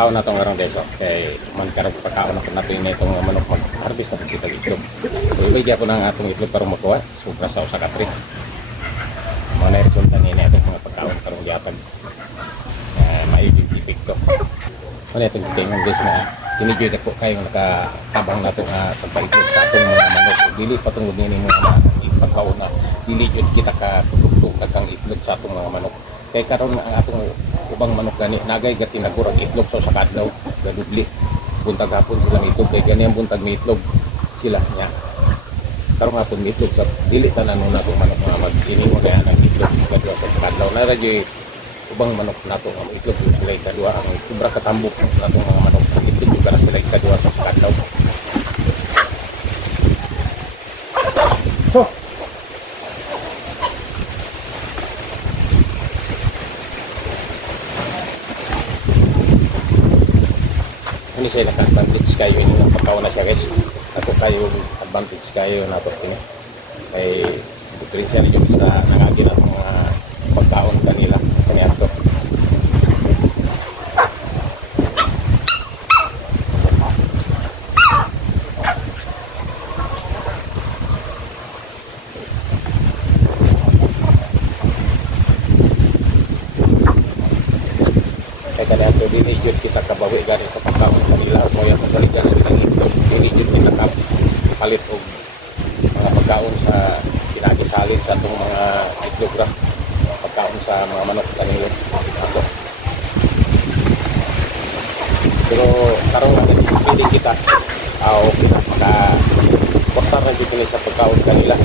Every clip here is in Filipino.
pagkaon na itong karong deso. Kaya man karong pagkaon na po natin na itong manok mag-harvest na kita itlog. So ibigay po ng atong itlog karong magawa. Sobra sa usa ka tri. Mga na-resulta niya itong mga pagkaon karong yatag. May epekto. Ano itong kitingon guys na tinidyoy na po kayo nakatabang na itong pagpaitlog sa atong mga manok. Dili patungod niya yung mga pagkaon na dili yun kita katutugtog kang itlog sa atong mga manok. Kaya karon ang atong ubang manok gani nagay gati nagurag itlog sa usa ka adlaw gadubli. Buntag hapon silang itlog kay gani ang buntag may itlog sila niya. Karon hapon may itlog sa dili tanan na atong manok nga magkini mo na ang itlog kadua sa usa ka adlaw. Na radyo ubang manok nato ang itlog sila kadua ang sobra katambok natong mga manok ang itlog para sila kadua sa usa ka adlaw. So, ini saya nak advantage kayo ini ng pagkaon na siya guys. Ako kayo advantage kayo na ito ini. Ay diferensya rin yung sa nangagin at mga pagkaon kanila. Kanya ito. Kaya ito dinijud kita kabawi galing sa pagkaon kanila mo yung masaligan na nilang itlog. Dinijud kita kapalit o mga pagkaon sa pinagisalin sa itong mga itlog ra. Pagkaon sa mga manok kanila. Ako. Pero karong nga hindi kita maka-portar na dito sa pagkaon kanila.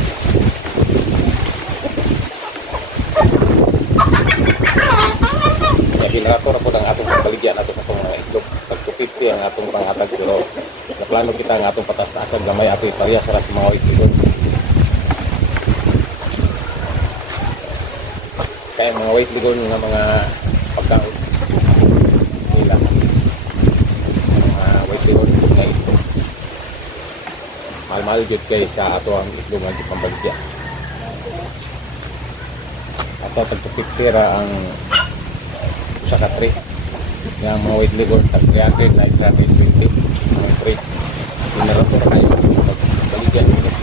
Generator ako ng atong pagbaligyan nato sa itong mga itlog. Pag-250 ang atong panghatag pero naplano kita ang atong patas-taasan gamay ato iparya sa ras mga itlog. Kaya mga white ligon nga mga pagkaon nila. Mga white ligon nga itlog. Mahal-mahal jud kay sa ato ang itlog nga pambaligyan. Ato tag-250 ra ang usa ka tray nga mga white ligon tag 300 na 320 ang tray generator kayo baligyan nila.